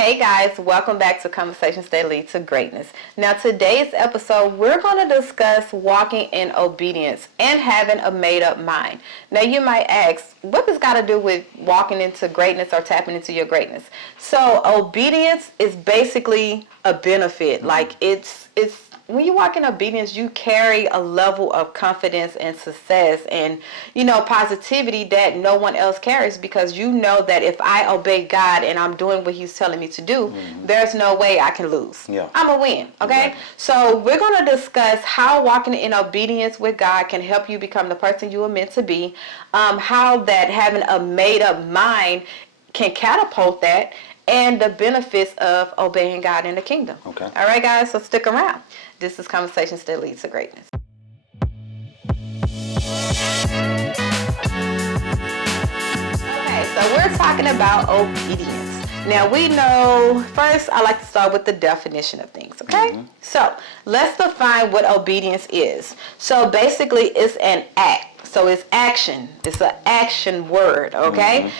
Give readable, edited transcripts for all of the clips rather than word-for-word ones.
Hey guys, welcome back to Conversations That Lead to Greatness. Now today's episode, we're going to discuss walking in obedience and having a made-up mind. Now you might ask, what does got to do with walking into greatness or tapping into your greatness? So obedience is basically a benefit. Like it's when you walk in obedience, you carry a level of confidence and success and, positivity that no one else carries, because you know that if I obey God and I'm doing what he's telling me to do, there's no way I can lose. Yeah. I'm going to win, okay? Exactly. So we're going to discuss how walking in obedience with God can help you become the person you are meant to be, how that having a made-up mind can catapult that, and the benefits of obeying God in the kingdom. Okay. All right, guys, so stick around. This is Conversations That Lead to Greatness. Okay, so we're talking about obedience. Now we know, first I like to start with the definition of things, okay? So let's define what obedience is. So basically it's an act. So it's action. It's an action word, okay?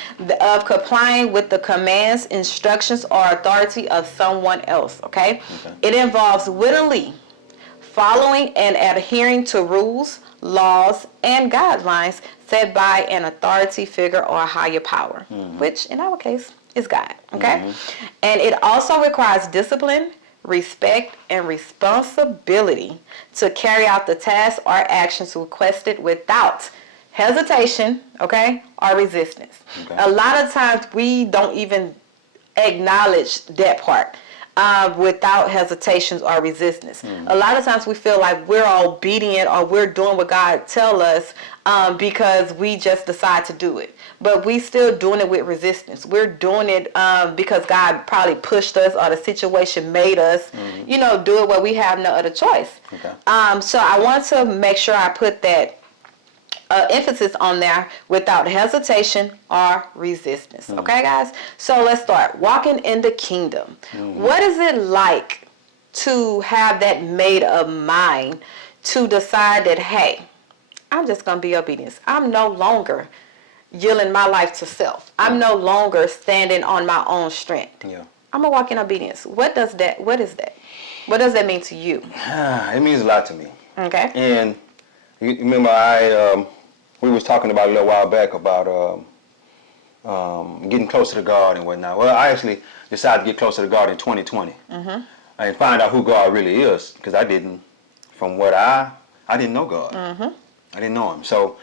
Of complying with the commands, instructions, or authority of someone else, okay? It involves willingly following and adhering to rules, laws, and guidelines set by an authority figure or a higher power, which in our case is God, okay? And it also requires discipline, respect, and responsibility to carry out the tasks or actions requested without hesitation, okay, or resistance. Okay. A lot of times we don't even acknowledge that part. Without hesitations or resistance. A lot of times we feel like we're obedient or we're doing what God tells us because we just decide to do it. But we still doing it with resistance. We're doing it because God probably pushed us or the situation made us, do it where we have no other choice. Okay. So I want to make sure I put that emphasis on there, without hesitation or resistance. Okay, guys? So let's start. Walking in the kingdom. What is it like to have that made up mind to decide that, hey, I'm just going to be obedient. I'm no longer yielding my life to self. I'm no longer standing on my own strength. Yeah. I'm going to walk in obedience. What is that? What does that mean to you? It means a lot to me. Okay. And you remember we was talking about a little while back about getting closer to God and whatnot. Well, I actually decided to get closer to God in 2020 and find out who God really is, because I didn't know God. I didn't know him. So,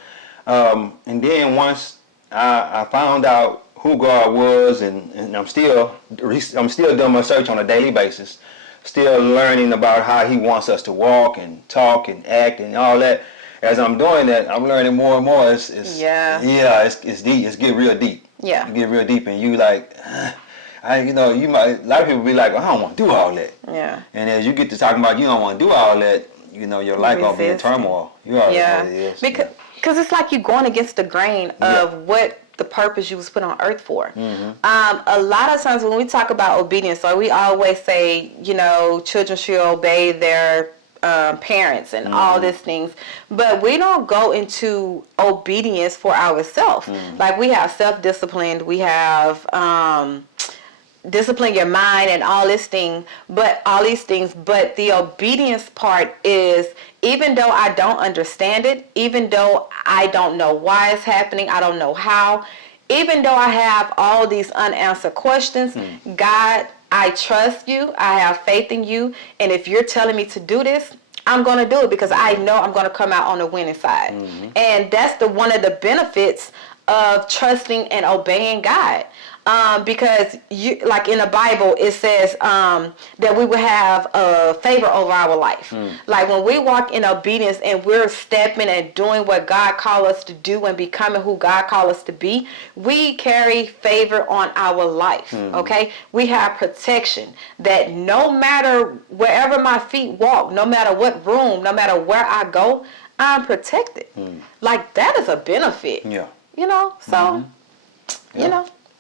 and then once I found out who God was, and I'm still doing my search on a daily basis, still learning about how he wants us to walk and talk and act and all that. As I'm doing that, I'm learning more and more. It's deep. It's get real deep. Yeah. You get real deep, and you like, a lot of people be like, well, I don't want to do all that. Yeah. And as you get to talking about you don't want to do all that, your life gonna be in turmoil. You already know what it is. Because it's like you're going against the grain of what the purpose you was put on earth for. A lot of times when we talk about obedience, so we always say, children should obey their parents and all these things, but we don't go into obedience for ourselves. Like we have self-discipline, we have discipline your mind and all these things, but the obedience part is, even though I don't understand it, even though I don't know why it's happening, I don't know how, even though I have all these unanswered questions, God, I trust you, I have faith in you, and if you're telling me to do this, I'm going to do it because I know I'm going to come out on the winning side. And that's one of the benefits of trusting and obeying God. Because like in the Bible, it says that we will have favor over our life. Like when we walk in obedience and we're stepping and doing what God called us to do and becoming who God called us to be, we carry favor on our life. Okay? We have protection that no matter wherever my feet walk, no matter what room, no matter where I go, I'm protected. Like that is a benefit. Yeah. So,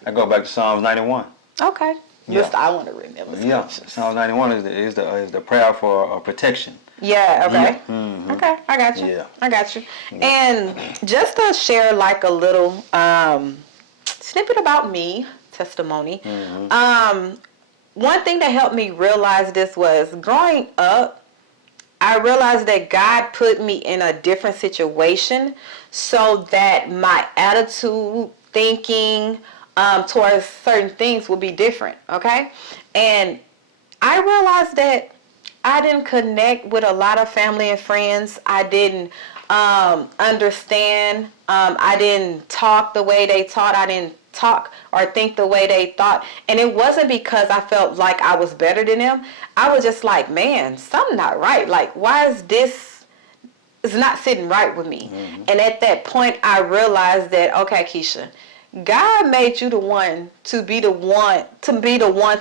I go back to Psalms 91. Okay. Yeah. I want to remember. Yeah, Psalms 91 is the prayer for protection. Yeah. Okay. Okay. I got you. Yeah. I got you. Yeah. And just to share like a little snippet about me, testimony. one thing that helped me realize this was growing up, I realized that God put me in a different situation so that my attitude, thinking towards certain things would be different, okay? And I realized that I didn't connect with a lot of family and friends. I didn't understand. I didn't talk the way they taught. I didn't talk or think the way they thought. And it wasn't because I felt like I was better than them. I was just like, man, something not right. Like, why is this? It's not sitting right with me. Mm-hmm. And at that point, I realized that, okay, Keisha, God made you the one to be the one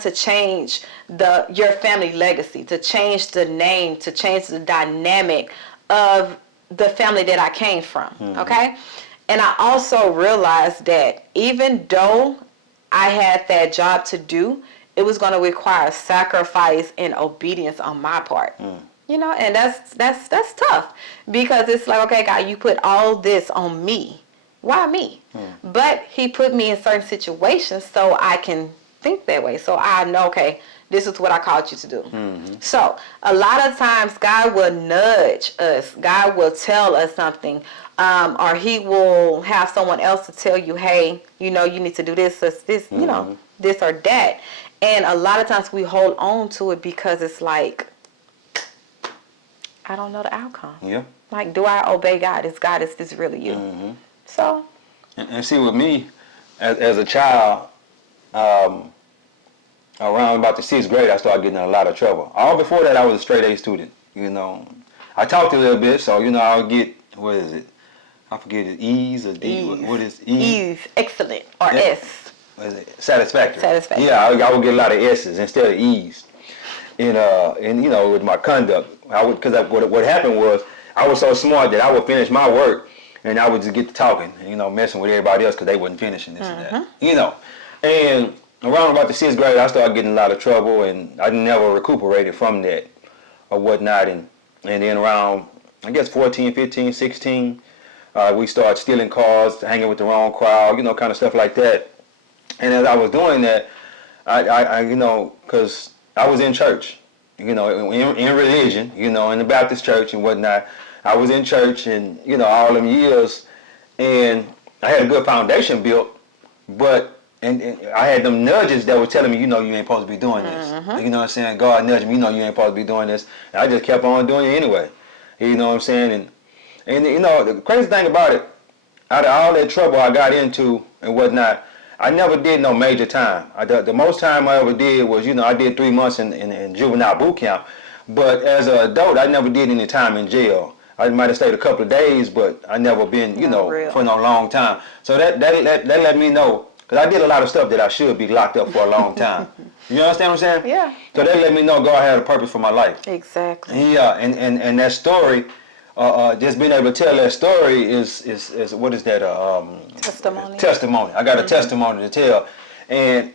to change your family legacy, to change the name, to change the dynamic of the family that I came from. Mm-hmm. Okay? And I also realized that even though I had that job to do, it was going to require sacrifice and obedience on my part. Mm. You know, and that's tough, because it's like, okay, God, you put all this on me. Why me? But he put me in certain situations so I can think that way. So I know, okay, this is what I called you to do. Mm-hmm. So a lot of times God will nudge us. God will tell us something. Or he will have someone else to tell you, hey, you know, you need to do this, mm-hmm. you know, this or that. And a lot of times we hold on to it because it's like, I don't know the outcome. Yeah. Like, do I obey God? Is this really you? Mm-hmm. So. And see, with me, as a child, around about the 6th grade, I started getting in a lot of trouble. All before that, I was a straight A student. You know, I talked a little bit, so, you know, I would get, what is it? I forget it, E's or D. What is E? E's, excellent, or yeah. S. What is it? Satisfactory. Satisfactory. Yeah, I would get a lot of S's instead of E's. And you know, with my conduct, what happened was, I was so smart that I would finish my work and I would just get to talking, you know, messing with everybody else because they wasn't finishing this mm-hmm. and that, you know. And around about the 6th grade, I started getting in a lot of trouble, and I never recuperated from that or whatnot. And then around, I guess 14, 15, 16, we started stealing cars, hanging with the wrong crowd, you know, kind of stuff like that. And as I was doing that, I you know, because I was in church, you know, in religion, you know, in the Baptist church and whatnot. I was in church and, you know, all them years, and I had a good foundation built, but and I had them nudges that were telling me, you know, you ain't supposed to be doing this. Mm-hmm. You know what I'm saying? God nudged me, you know, you ain't supposed to be doing this. And I just kept on doing it anyway. You know what I'm saying? And you know, the crazy thing about it, out of all that trouble I got into and whatnot, I never did no major time. The most time I ever did was, you know, I did 3 months in juvenile boot camp. But as an adult, I never did any time in jail. I might have stayed a couple of days, but I never been, you know, for no long time. So that let me know, because I did a lot of stuff that I should be locked up for a long time. You understand what I'm saying? Yeah. So that let me know God had a purpose for my life. Exactly. Yeah, and that story, just being able to tell that story is what is that? Testimony. Testimony. I got mm-hmm. a testimony to tell, and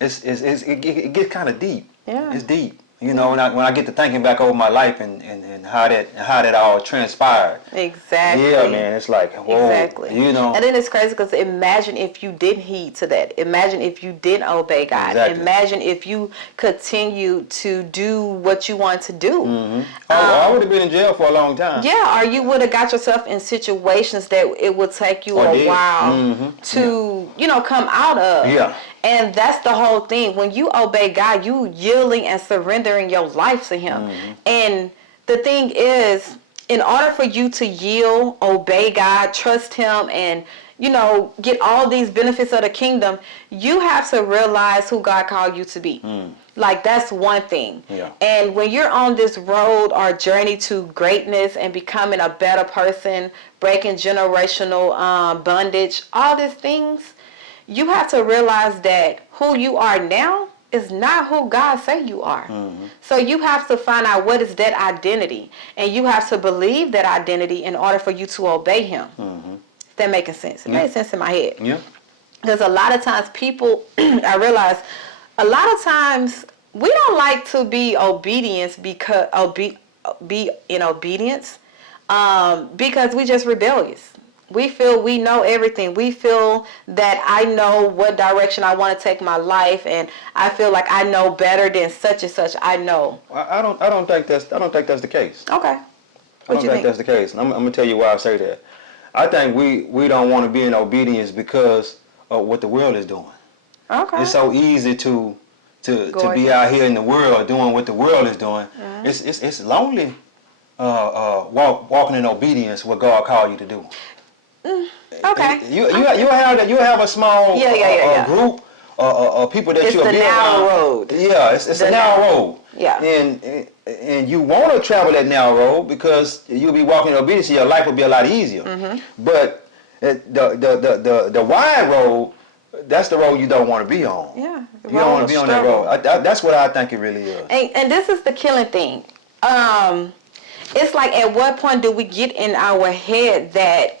it gets kind of deep. Yeah. It's deep. You know, when I get to thinking back over my life and how that all transpired. Exactly. Yeah, man, it's like, whoa. Exactly. You know. And then it's crazy because imagine if you didn't heed to that. Imagine if you didn't obey God. Exactly. Imagine if you continue to do what you want to do. Mm-hmm. I would have been in jail for a long time. Yeah, or you would have got yourself in situations that it would take you a while mm-hmm. to, you know, come out of. Yeah. And that's the whole thing. When you obey God, you yielding and surrendering your life to him. Mm-hmm. And the thing is, in order for you to yield, obey God, trust him, and, you know, get all these benefits of the kingdom, you have to realize who God called you to be. Mm. Like, that's one thing. Yeah. And when you're on this road or journey to greatness and becoming a better person, breaking generational bondage, all these things, you have to realize that who you are now is not who God say you are. Mm-hmm. So you have to find out what is that identity. And you have to believe that identity in order for you to obey him. Mm-hmm. Is that making sense? It made sense in my head. Yeah. Because a lot of times people, I realize, a lot of times we don't like to be obedience be in obedience because we just rebellious. We feel we know everything. We feel that I know what direction I want to take my life, and I feel like I know better than such and such. I know. I don't think that's the case. Okay. I What don't you think think? that's the case. And I'm gonna tell you why I say that. I think we don't want to be in obedience because of what the world is doing. Okay. It's so easy to Go be against. out here in the world doing what the world is doing. It's lonely walking in obedience what God called you to do. Okay. You have a small Yeah. group of people that It's you'll the be narrow around. road. Yeah, it's The a narrow narrow- road. Yeah. And you want to travel that narrow road because you'll be walking in obedience. Your life will be a lot easier. But the wide road, that's the road you don't want to be on. Yeah. You don't want to be on that road. That's what I think it really is. And this is the killing thing. It's like, at what point do we get in our head that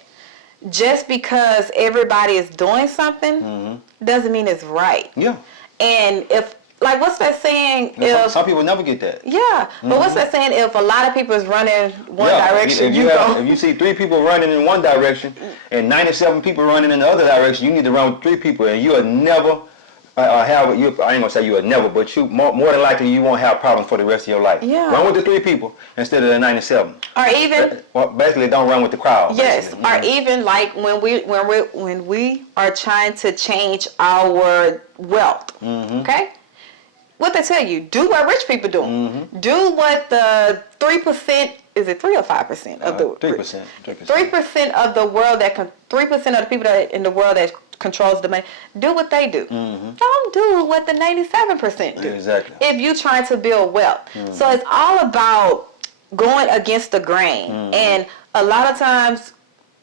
just because everybody is doing something doesn't mean it's right? Yeah. And if, like, what's that saying? Some people never get that. Yeah, but what's that saying? If a lot of people is running one direction, If you see 3 people running in one direction and 97 people running in the other direction, you need to run with 3 people, and you'll never I ain't gonna say you will never, but you more than likely you won't have problems for the rest of your life. Yeah. Run with the 3 people instead of the 97. or even Well, basically, don't run with the crowd. yes, basically. or even like when we are trying to change our wealth. Okay, what they tell you, do what rich people do. Do what the 3%. Is it 3 or 5% of the 3%? 3% of the world 3% of the people that in the world that controls the money do what they do. Don't do what the 97% do. Exactly. If you trying to build wealth, so it's all about going against the grain, and a lot of times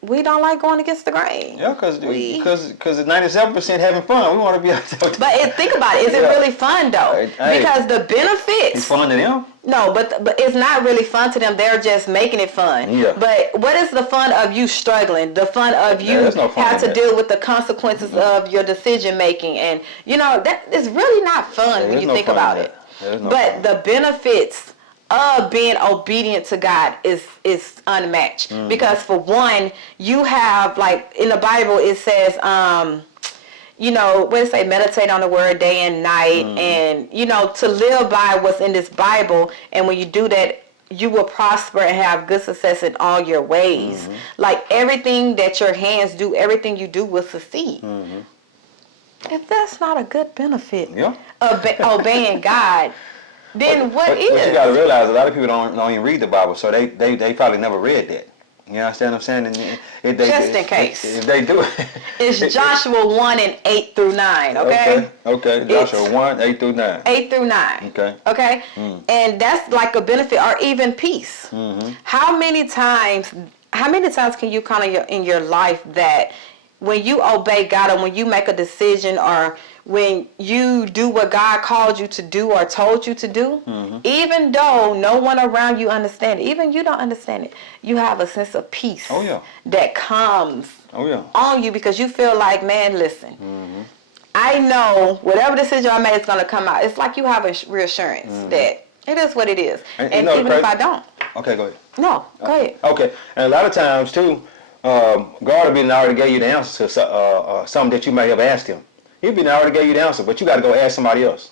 we don't like going against the grain. Yeah, because the 97% having fun, we want to be out there. But think about it. Is it really fun though? Hey, because the benefits. It's fun to them. No, but it's not really fun to them. They're just making it fun. Yeah. But what is the fun of you struggling? The fun of you there's no fun have in to that. deal with the consequences of your decision making, and that is really not fun when there's you no think fun about in it. that. There's no But fun. the benefits of being obedient to God is unmatched. Because for one, you have, like in the Bible it says what it say, meditate on the word day and night, and to live by what's in this Bible, and when you do that, you will prosper and have good success in all your ways. Like everything that your hands do, everything you do will succeed. If that's not a good benefit of obeying God, then what is? But you got to realize a lot of people don't even read the Bible, so they probably never read that. You understand what I'm saying? Just in case. If they do It's Joshua 1 and 8 through 9, okay? Okay. Joshua 1, 8 through 9. 8 through 9. Okay? And that's like a benefit, or even peace. How many times can you count in your life that when you obey God, or when you make a decision, or when you do what God called you to do or told you to do, even though no one around you understands it, even you don't understand it, you have a sense of peace that comes on you, because you feel like, man, listen, I know whatever decision I made is going to come out. It's like you have a reassurance that it is what it is. And even if I don't. Okay, go ahead. No, go ahead. Okay, and a lot of times too, God will be already gave you the answer to something that you may have asked Him. He'll be already gave you the answer, but you got to go ask somebody else.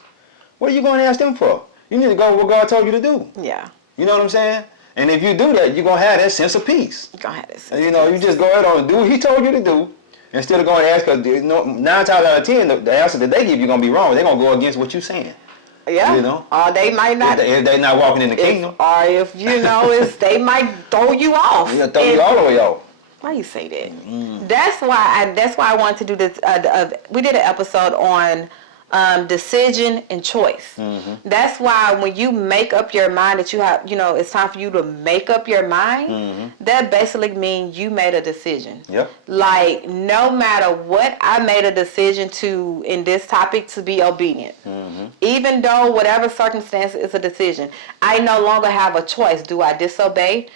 What are you going to ask them for? You need to go with what God told you to do. Yeah. You know what I'm saying? And if you do that, you're going to have that sense of peace. You're going to have this. And, you just go ahead on and do what He told you to do, instead of going to ask, because 9 times out of 10, the answer that they give you going to be wrong. They're going to go against what you're saying. Yeah. Or they might not. If they're not walking in the kingdom. Or if, they might throw you off. They'll throw you all the way off. Why you say that? That's why I wanted to do this. We did an episode on decision and choice. That's why when you make up your mind that you have, it's time for you to make up your mind. That basically means you made a decision. Yep. Like, no matter what, I made a decision in this topic to be obedient. Even though whatever circumstance is a decision, I no longer have a choice. Do I disobey?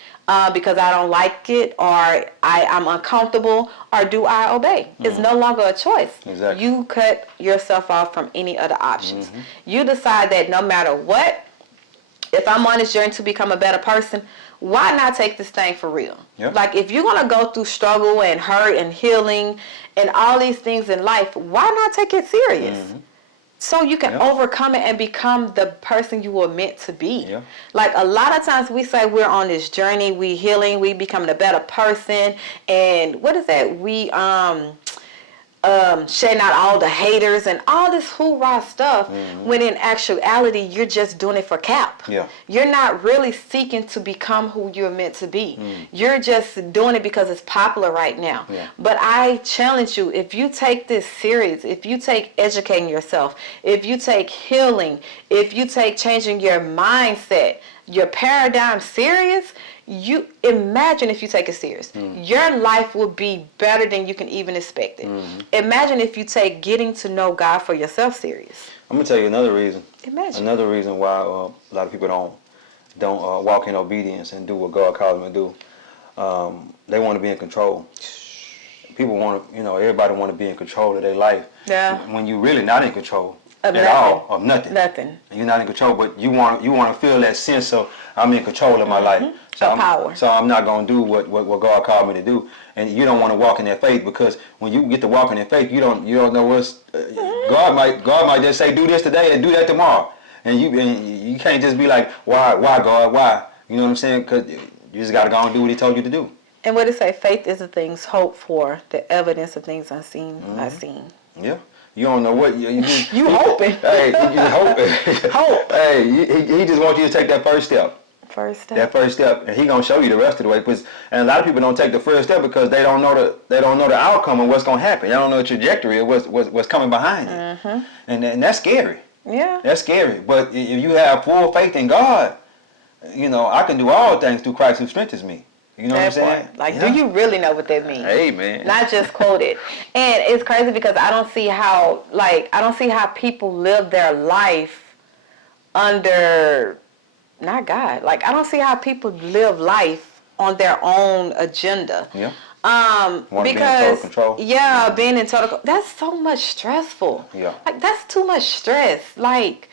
Because I don't like it, or I'm uncomfortable, or do I obey? It's no longer a choice. Exactly. You cut yourself off from any other options. You decide that no matter what, if I'm on this journey to become a better person, why not take this thing for real? Yeah. Like, if you're going to go through struggle and hurt and healing and all these things in life, why not take it serious? So you can overcome it and become the person you were meant to be. Yeah. Like, a lot of times we say we're on this journey, we healing, we becoming a better person, and what is that? We shedding out all the haters and all this hoorah stuff, when in actuality you're just doing it for cap. Yeah. You're not really seeking to become who you're meant to be. You're just doing it because it's popular right now. Yeah. But I challenge you, if you take this serious, if you take educating yourself, if you take healing, if you take changing your mindset, your paradigm serious, you imagine if you take it serious, your life will be better than you can even expect it. Imagine if you take getting to know God for yourself serious. I'm gonna tell you another reason. Imagine. Another reason why a lot of people don't walk in obedience and do what God calls them to do. They want to be in control. People want to, everybody want to be in control of their life. Yeah. When you're really not in control Of at nothing. all, of nothing. Nothing. You're not in control, but you want to feel that sense of I'm in control of my life. Of power. So I'm not gonna do what God called me to do. And you don't want to walk in that faith, because when you get to walking in faith, you don't know what's God might just say do this today and do that tomorrow, and you can't just be like why God, why, you know what I'm saying? Because you just gotta go and do what He told you to do. And what it say? Faith is the things hoped for, the evidence of things unseen, not seen. Yeah. You don't know what you You hoping. Hey, you just hoping. Hope. Hey, he just wants you to take that first step. First step. That first step, and He gonna show you the rest of the way. And a lot of people don't take the first step because they don't know the outcome of what's gonna happen. They don't know the trajectory of what's coming behind it, and that's scary. Yeah. That's scary. But if you have full faith in God, I can do all things through Christ who strengthens me. You know what I'm saying? Part. Like, do you really know what that means? Hey, man. Not just quote it. And it's crazy because I don't see how people live their life under, not God. Like, I don't see how people live life on their own agenda. Yeah. Because be in total control. Yeah, being in total, that's so much stressful. Yeah. Like, that's too much stress. Like,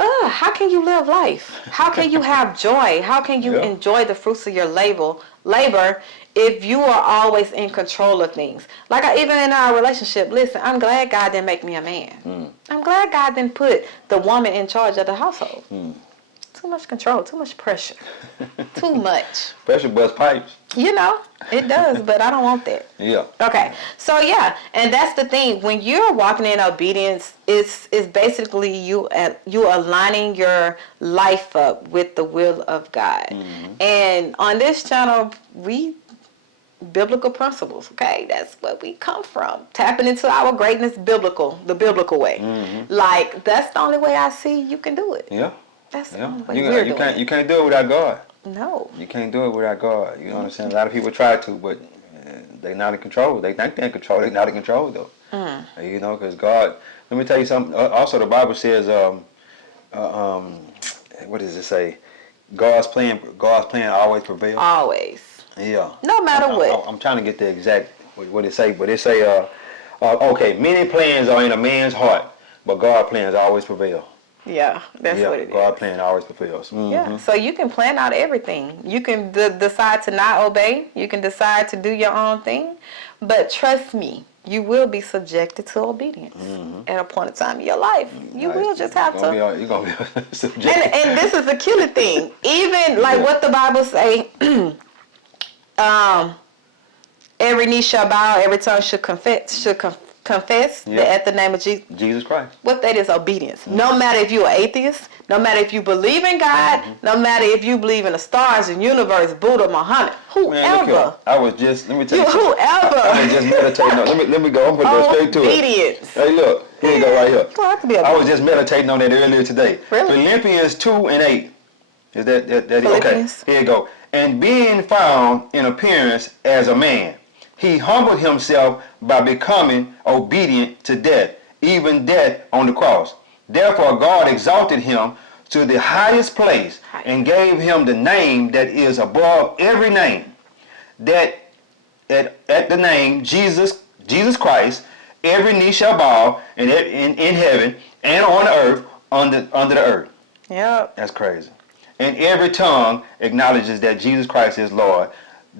how can you live life? How can you have joy? How can you enjoy the fruits of your labor if you are always in control of things? Like, even in our relationship, listen, I'm glad God didn't make me a man. I'm glad God didn't put the woman in charge of the household. Too much control, too much pressure, too much. Pressure bust pipes. It does, but I don't want that. Yeah. Okay, so and that's the thing. When you're walking in obedience, it's basically you aligning your life up with the will of God. And on this channel, we biblical principles. Okay, that's where we come from. Tapping into our greatness, the biblical way. Like, that's the only way I see you can do it. Yeah. That's the only way You can't do it without God. No. You can't do it without God. You know what I'm saying? A lot of people try to, but they're not in control. They think they're in control. They're not in control, though. Because God, let me tell you something. Also, the Bible says, what does it say? God's plan always prevails. Always. Yeah. No matter what. I'm trying to get the exact what it say, but it say, okay, many plans are in a man's heart, but God's plans always prevail. Yeah, that's what it is. God's plan always prevails. Yeah, so you can plan out everything. You can decide to not obey. You can decide to do your own thing. But trust me, you will be subjected to obedience at a point in time in your life. You will just have to. You're going to be subjected. And this is the killer thing. Even like what the Bible say, every knee shall bow, every tongue should confess that at the name of Jesus Christ. What that is obedience. No matter if you're an atheist, no matter if you believe in God, no matter if you believe in the stars and universe, Buddha, Muhammad, whoever. Man, I was just, let me tell you something. Whoever. I was just meditating on, let me go, I'm going to go straight to it. Obedience. Hey, look, here you go right here. I was just meditating on that earlier today. Really? Philippians 2:8. Is that okay? Philippians. Here you go. And being found in appearance as a man, He humbled Himself by becoming obedient to death, even death on the cross. Therefore God exalted Him to the highest place and gave Him the name that is above every name, that at the name Jesus Christ, every knee shall bow in heaven and on earth, under the earth. Yep. That's crazy. and every tongue acknowledges that Jesus Christ is Lord,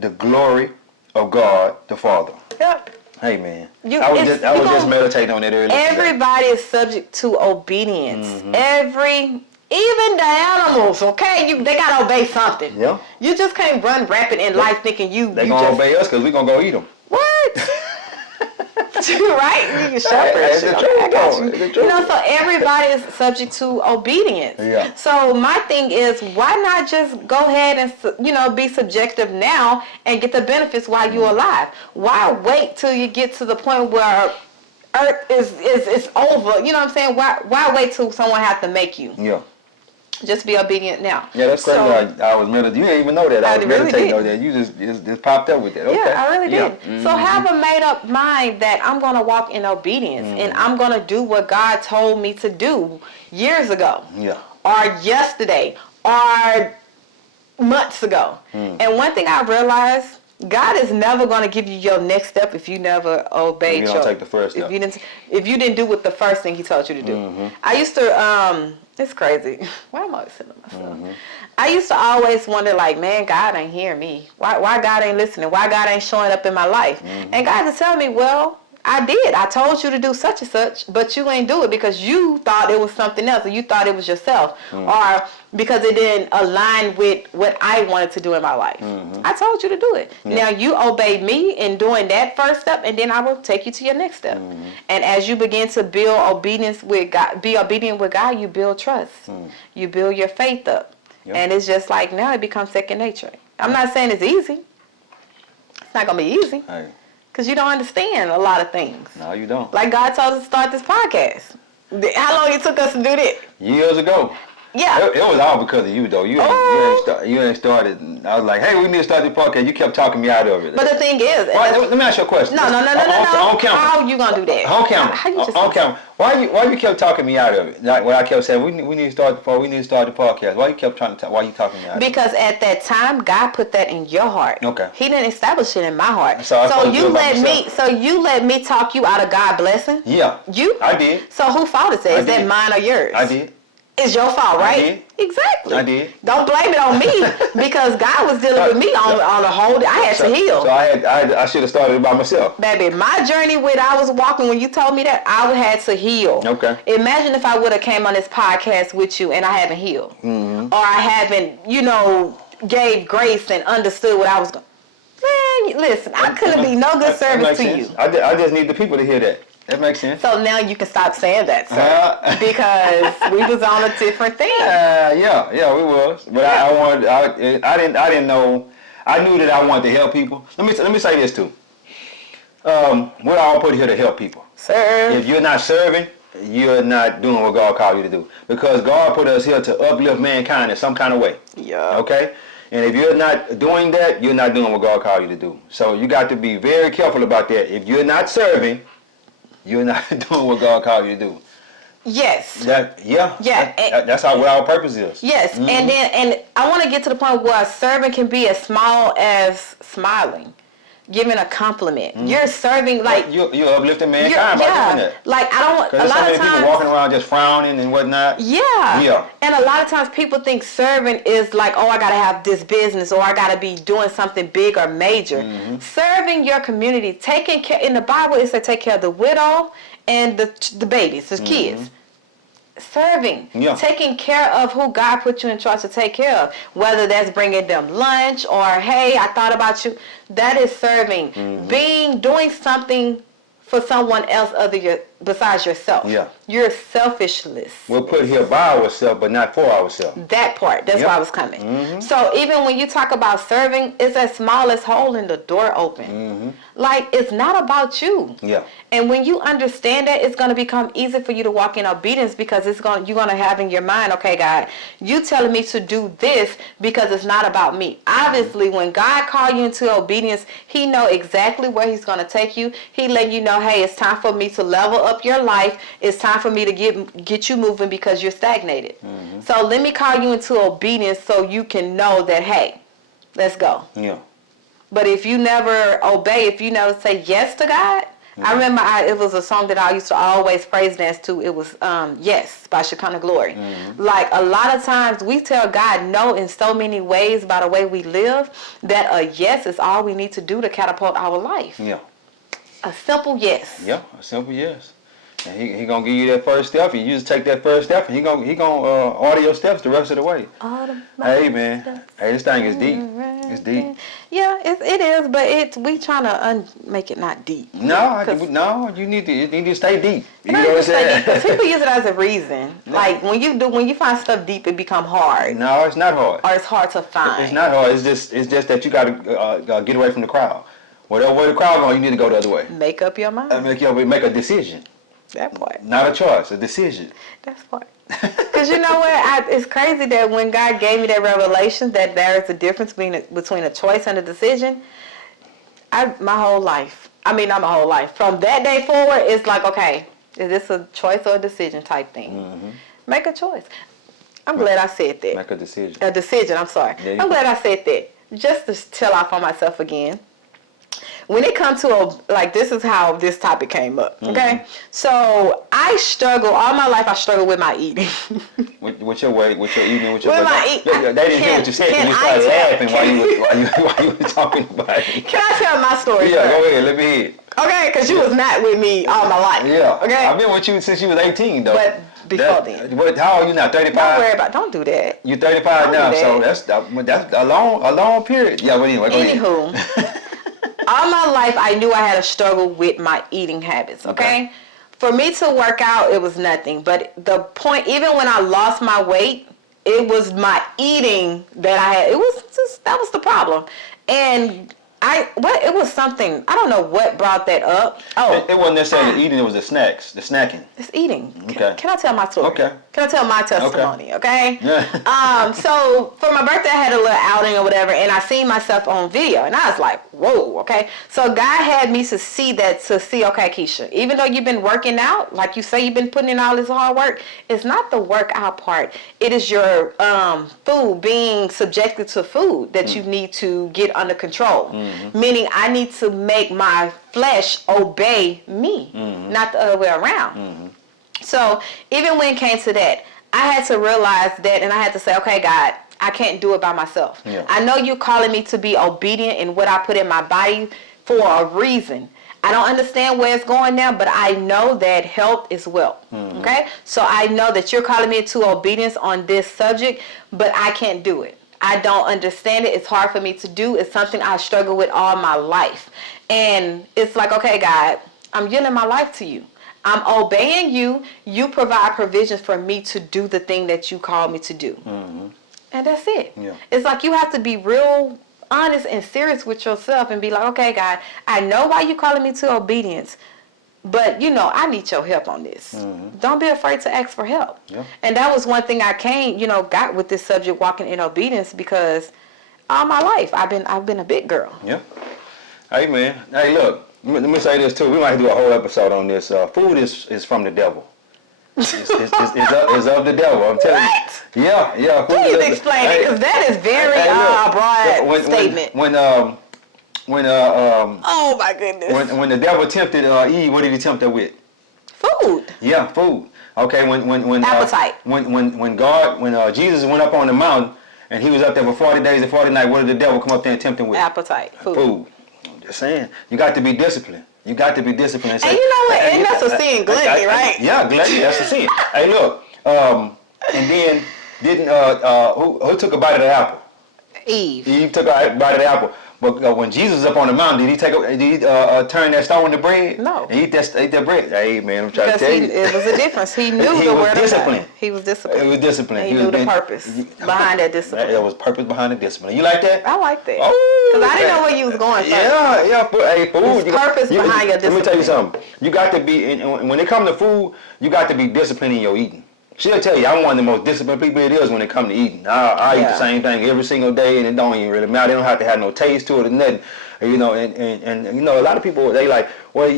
the glory of God the Father. Yep. Hey man, You- I was it's- just you gonna- meditating on that earlier. today. Everybody is subject to obedience. Even the animals, okay? They gotta obey something. Yeah. You just can't run rapid in life thinking you. They you gonna just, obey us because we gonna go eat them. What? Right? You shepherd. It's the truth, I got though. you. It's the truth. You know, so everybody is subject to obedience. Yeah. So my thing is, why not just go ahead and be subjective now and get the benefits while you're alive? Why wait till you get to the point where Earth is over? You know what I'm saying? Why wait till someone has to make you? Yeah. Just be obedient now. Yeah, that's crazy. So, I was meditating. You didn't even know that. I was really meditating did. on that. You just popped up with that. Okay. yeah, I really Yeah. did. So have a made up mind that I'm going to walk in obedience and I'm going to do what God told me to do years ago. Yeah. Or yesterday or months ago. And one thing I realized, God is never going to give you your next step if you never obeyed. If you don't take the first step. If you didn't do what the first thing He told you to do. I used to. It's crazy. Why am I always saying to myself? I used to always wonder, like, man, God ain't hearing me. Why God ain't listening? Why God ain't showing up in my life? And God would tell me, well, I did. I told you to do such and such, but you ain't do it because you thought it was something else, or you thought it was yourself, or because it didn't align with what I wanted to do in my life. I told you to do it. Now you obeyed me in doing that first step, and then I will take you to your next step. And as you begin to build obedience with God, be obedient with God, you build trust. You build your faith up. Yep. And it's just like now it becomes second nature. I'm not saying it's easy. It's not going to be easy. Hey, Because you don't understand a lot of things. no, you don't. Like God told us to start this podcast. How long it took us to do that? Years ago. Yeah. It was all because of you, though. You ain't started. I was like, hey, we need to start the podcast. You kept talking me out of it. But the thing is, Let me ask you a question. no. On camera. How you gonna do that? On camera. How you just On camera. Why you kept talking me out of it? Like when I kept saying we need to start the podcast. Why you kept trying to? Why you talking me out of it? Because at that time, God put that in your heart. Okay. He didn't establish it in my heart. So I supposed to do you it by let me. myself. So you let me talk you out of God blessing. Yeah. You. I did. So who fault is that? I Is that did. mine or yours? I did. It's your fault, right? did. Exactly. I did. Don't blame it on me because God was dealing with me on the whole. I had to heal. So I should have started it by myself. Baby, my journey with I was walking when you told me that I had to heal. Okay. Imagine if I would have came on this podcast with you and I haven't healed, or I haven't, gave grace and understood what I was going. Man, listen, I couldn't be no good That service makes to sense. you. I just need the people to hear that. That makes sense. So now you can stop saying that, sir, because we was on a different thing. Yeah, we was. But I didn't know. I knew that I wanted to help people. Let me say this too. We're all put here to help people. Sir. If you're not serving, you're not doing what God called you to do. Because God put us here to uplift mankind in some kind of way. Yeah. Okay? And if you're not doing that, you're not doing what God called you to do. So you got to be very careful about that. If you're not serving, you're not doing what God called you to do. Yes. That's what our purpose is. Yes, and I want to get to the point where serving can be as small as smiling, giving a compliment. You're serving like You're uplifting mankind by doing that. Like I don't want Because a there's so lot many of times. people walking around just frowning and whatnot. Yeah. And a lot of times people think serving is like, oh, I got to have this business or I got to be doing something big or major. Serving your community, taking care, in the Bible it says take care of the widow and the babies, the kids. Serving, taking care of who God put you in charge to take care of, whether that's bringing them lunch or, hey, I thought about you. That is serving. Doing something for someone else besides yourself. Yeah. You're selfishness. We're put here by ourselves, but not for ourselves. That part. That's why I was coming. So even when you talk about serving, it's as small as holding the door open. Like, it's not about you. Yeah. And when you understand that, it's going to become easy for you to walk in obedience because you're going to have in your mind, okay, God, you telling me to do this because it's not about me. Obviously, when God called you into obedience, He know exactly where He's going to take you. He letting you know, hey, it's time for me to level up your life. It's time for me to get you moving because you're stagnated. So let me call you into obedience so you can know that, hey, let's go. Yeah. But if you never obey, if you never say yes to God, I remember it was a song that I used to always praise dance to. It was Yes by Shekinah Glory. Like a lot of times we tell God no in so many ways by the way we live that a yes is all we need to do to catapult our life. Yeah. A simple yes. Yeah, a simple yes. And he gonna give you that first step, and you just take that first step, and he gonna order your steps the rest of the way. Hey man, hey, this thing is deep. It's deep. Yeah, it is, but we trying to make it not deep. No, you need to stay deep. You know what I'm saying? Because people use it as a reason. Like when you find stuff deep, it become hard. No, it's not hard. Or it's hard to find. It's not hard. It's just that you gotta get away from the crowd. Whatever way the crowd going, you need to go the other way. Make up your mind. Make a decision. That part. Not a choice, a decision. That's part. Because you know what? It's crazy that when God gave me that revelation that there is a difference between a choice and a decision, my whole life, I mean, not my whole life, from that day forward, it's like, okay, is this a choice or a decision type thing? Mm-hmm. Make a choice. I'm glad I said that. Make a decision. A decision, I'm sorry. I'm glad I said that. Just to tell off on myself again. When it comes to this is how this topic came up, okay? Mm-hmm. So I struggle, all my life I struggle with my eating. with your weight, with your eating, with your weight. They didn't hear what you said, you started laughing while you were talking about it. Can I tell my story? Yeah, go ahead, let me hear it. Okay, because you was not with me all my life. Yeah, okay? I've been with you since you was 18 though. But before then. How old are you now, 35? Don't worry about, don't do that. You're 35 now, so that's a long period. Yeah, but anyway, go ahead. Anywho. All my life, I knew I had a struggle with my eating habits, okay? For me to work out, it was nothing. But the point, even when I lost my weight, it was my eating that I had. That was the problem. And it was something, I don't know what brought that up. It wasn't necessarily eating, it was the snacking. It's eating. Okay. Can I tell my story? Okay. Can I tell my testimony? Okay. So for my birthday, I had a little outing or whatever, and I seen myself on video, and I was like, whoa, okay. So God had me to see, okay, Keisha, even though you've been working out, like you say, you've been putting in all this hard work, it's not the workout part. It is your food, being subjected to food that you need to get under control. Mm-hmm. Meaning I need to make my flesh obey me, not the other way around. Mm-hmm. So even when it came to that, I had to realize that, and I had to say, okay, God, I can't do it by myself. Yeah. I know you're calling me to be obedient in what I put in my body for a reason. I don't understand where it's going now, but I know that health is wealth. Mm-hmm. Okay? So I know that you're calling me to obedience on this subject, but I can't do it. I don't understand it. It's hard for me to do. It's something I struggle with all my life. And it's like, okay, God, I'm yielding my life to you. I'm obeying you. You provide provisions for me to do the thing that you called me to do. Mm-hmm. And that's it. Yeah. It's like you have to be real honest and serious with yourself and be like, okay, God, I know why you're calling me to obedience, but, I need your help on this. Mm-hmm. Don't be afraid to ask for help. Yeah. And that was one thing I got with this subject, walking in obedience, because all my life I've been a big girl. Yeah. Hey, man. Hey, look. Let me say this too. We might do a whole episode on this. Food is from the devil. It's of the devil. I'm telling you. Yeah. Please explain it, because that is very broad statement. Oh my goodness. When the devil tempted Eve, what did he tempt her with? Food. Yeah, food. Okay. When appetite. When Jesus went up on the mountain and he was up there for 40 days and 40 nights, what did the devil come up there and tempt him with? Appetite. Food. Saying you got to be disciplined. You got to be disciplined. And you know what? And that's a sin, gluttony, right? Yeah, gluttony. That's a sin. Hey, look. And then who took a bite of the apple? Eve. Eve took a bite of the apple. But when Jesus was up on the mountain, did he turn that stone into bread? No. And eat that bread. Hey, man, I'm trying to tell you. It was a difference. He knew the word of God. He was disciplined. He was disciplined. He knew the purpose behind that discipline. There was purpose behind the discipline. You like that? I like that. Because I didn't know where you was going first. Yeah. Hey, food. There's purpose behind your discipline. Let me tell you something. You got to be, when it comes to food, you got to be disciplined in your eating. She'll tell you, I'm one of the most disciplined people it is when it comes to eating. I eat the same thing every single day, and it don't even really matter. They don't have to have no taste to it or nothing. And a lot of people, they like, well,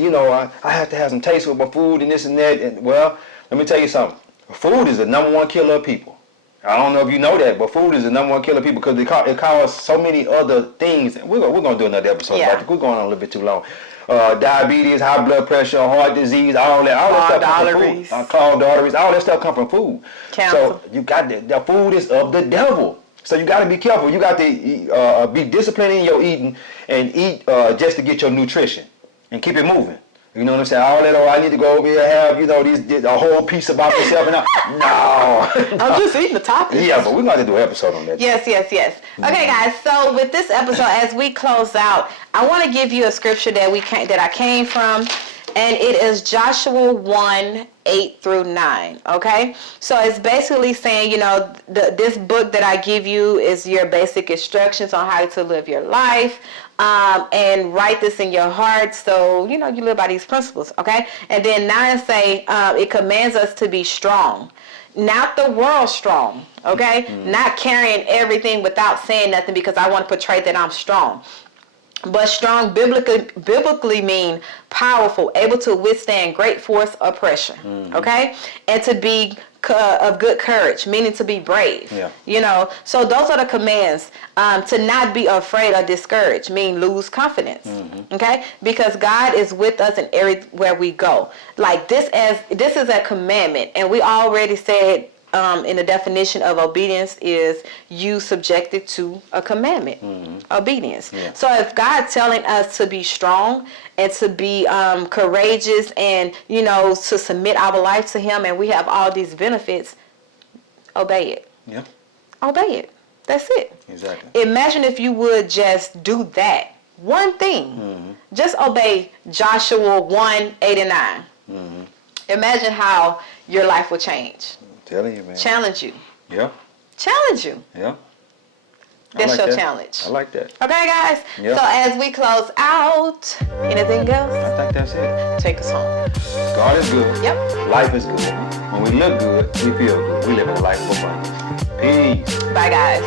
I have to have some taste with my food and this and that. And well, let me tell you something. Food is the number one killer of people. I don't know if you know that, but food is the number one killer of people because it causes so many other things. We're going to do another episode about it. We're going on a little bit too long. diabetes, high blood pressure, heart disease, all that stuff come from arteries. food. Clogged arteries, all that stuff come from food. Cancer. So you got the food is of the devil. So you got to be careful. You got to be disciplined in your eating and eat just to get your nutrition and keep it moving. You know what I'm saying? All that, I need to go over here and have, a whole piece about myself. And no. I'm just eating the toppings. Yeah, but we're going to do an episode on that. Yes. Okay, guys. So with this episode, as we close out, I want to give you a scripture that I came from, and it is Joshua 1:8-9. Okay, so it's basically saying, this book that I give you is your basic instructions on how to live your life. And write this in your heart, so you live by these principles. Okay, and then 9 say it commands us to be strong. Not the world strong, okay? Not carrying everything without saying nothing because I want to portray that I'm strong. But strong biblically mean powerful, able to withstand great force or pressure, okay? And to be of good courage, meaning to be brave. Yeah. So those are the commands. To not be afraid or discouraged, mean lose confidence. Okay? Because God is with us in everywhere we go. Like this is a commandment, and we already said in the definition of obedience is you subjected to a commandment. Obedience. Yeah. So if God's telling us to be strong and to be courageous and to submit our life to Him, and we have all these benefits, obey it. Yeah. Obey it. That's it. Exactly. Imagine if you would just do that one thing. Just obey Joshua 1:8-9. Imagine how your life will change. Telling you, man. Challenge you. Yeah. Challenge you. Yeah. That's your challenge. I like that. Okay, guys? Yeah. So as we close out, anything else? I think that's it. Take us home. God is good. Yep. Life is good. When we look good, we feel good. We live a life of abundance. Peace. Bye, guys.